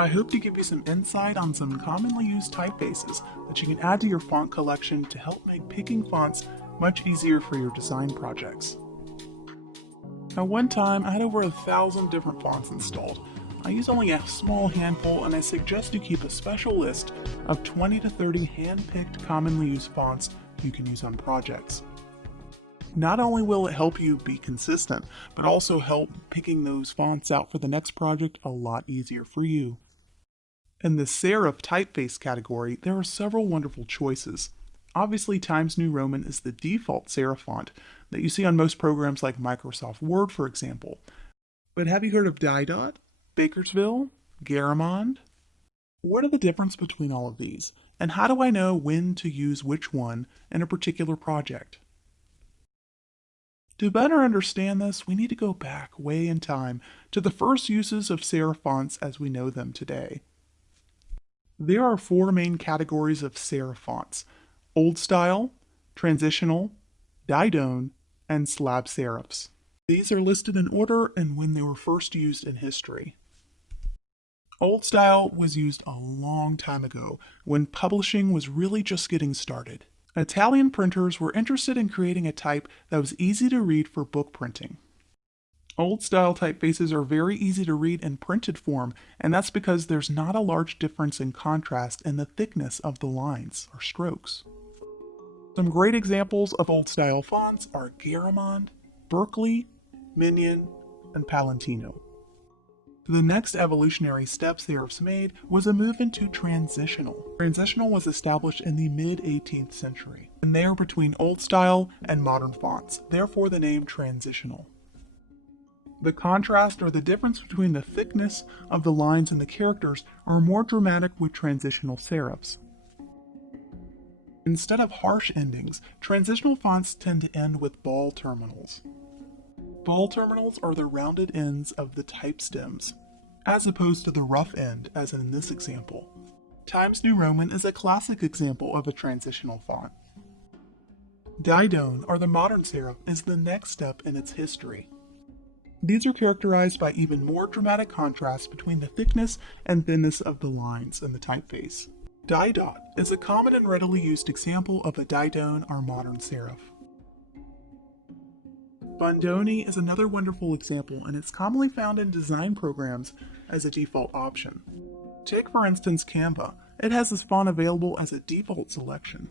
I hope to give you some insight on some commonly used typefaces that you can add to your font collection to help make picking fonts much easier for your design projects. At one time, I had over 1,000 different fonts installed. I use only a small handful, and I suggest you keep a special list of 20 to 30 hand-picked commonly used fonts you can use on projects. Not only will it help you be consistent, but also help picking those fonts out for the next project a lot easier for you. In the serif typeface category, there are several wonderful choices. Obviously, Times New Roman is the default serif font that you see on most programs like Microsoft Word, for example. But have you heard of Didot, Bakersville, Garamond? What are the difference between all of these, and how do I know when to use which one in a particular project? To better understand this, we need to go back way in time to the first uses of serif fonts as we know them today. There are four main categories of serif fonts: old style, transitional, Didone, and slab serifs. These are listed in order and when they were first used in history. Old style was used a long time ago when publishing was really just getting started. Italian printers were interested in creating a type that was easy to read for book printing. Old style typefaces are very easy to read in printed form, and that's because there's not a large difference in contrast in the thickness of the lines or strokes. Some great examples of old style fonts are Garamond, Berkeley, Minion, and Palantino. The next evolutionary step serifs made was a move into transitional. Transitional was established in the mid-18th century, and they are between old style and modern fonts, therefore the name transitional. The contrast or the difference between the thickness of the lines and the characters are more dramatic with transitional serifs. Instead of harsh endings, transitional fonts tend to end with ball terminals. Ball terminals are the rounded ends of the type stems, as opposed to the rough end as in this example. Times New Roman is a classic example of a transitional font. Didone, or the modern serif, is the next step in its history. These are characterized by even more dramatic contrast between the thickness and thinness of the lines in the typeface. Didot is a common and readily used example of a Didone or modern serif. Bondoni is another wonderful example, and it's commonly found in design programs as a default option. Take for instance Canva. It has this font available as a default selection.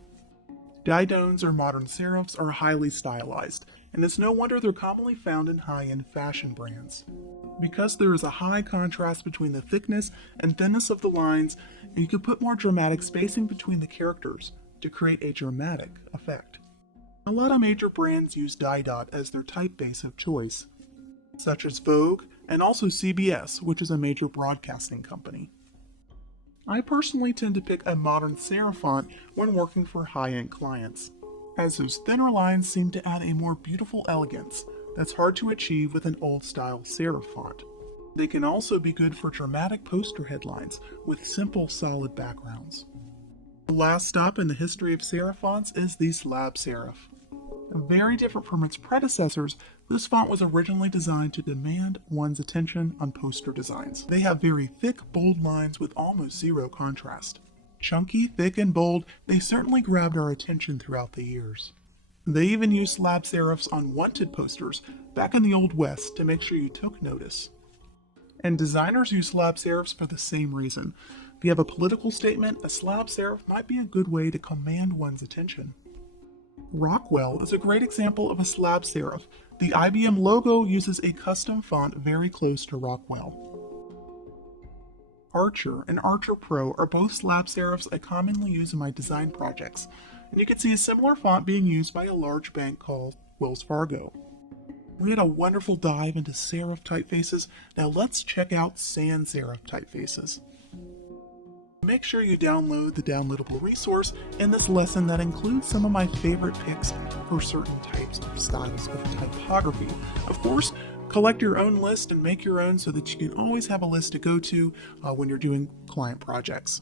Didones or modern serifs are highly stylized, and it's no wonder they're commonly found in high-end fashion brands. Because there is a high contrast between the thickness and thinness of the lines, you can put more dramatic spacing between the characters to create a dramatic effect. A lot of major brands use Didot as their typeface of choice, such as Vogue and also CBS, which is a major broadcasting company. I personally tend to pick a modern serif font when working for high-end clients, as those thinner lines seem to add a more beautiful elegance that's hard to achieve with an old-style serif font. They can also be good for dramatic poster headlines with simple, solid backgrounds. The last stop in the history of serif fonts is the slab serif. Very different from its predecessors, this font was originally designed to demand one's attention on poster designs. They have very thick, bold lines with almost zero contrast. Chunky, thick, and bold, they certainly grabbed our attention throughout the years. They even used slab serifs on wanted posters back in the Old West to make sure you took notice. And designers use slab serifs for the same reason. If you have a political statement, a slab serif might be a good way to command one's attention. Rockwell is a great example of a slab serif. The IBM logo uses a custom font very close to Rockwell. Archer and Archer Pro are both slab serifs I commonly use in my design projects, and you can see a similar font being used by a large bank called Wells Fargo. We had a wonderful dive into serif typefaces. Now let's check out sans serif typefaces. Make sure you download the downloadable resource in this lesson that includes some of my favorite picks for certain types of styles of typography. Of course, collect your own list and make your own so that you can always have a list to go to when you're doing client projects.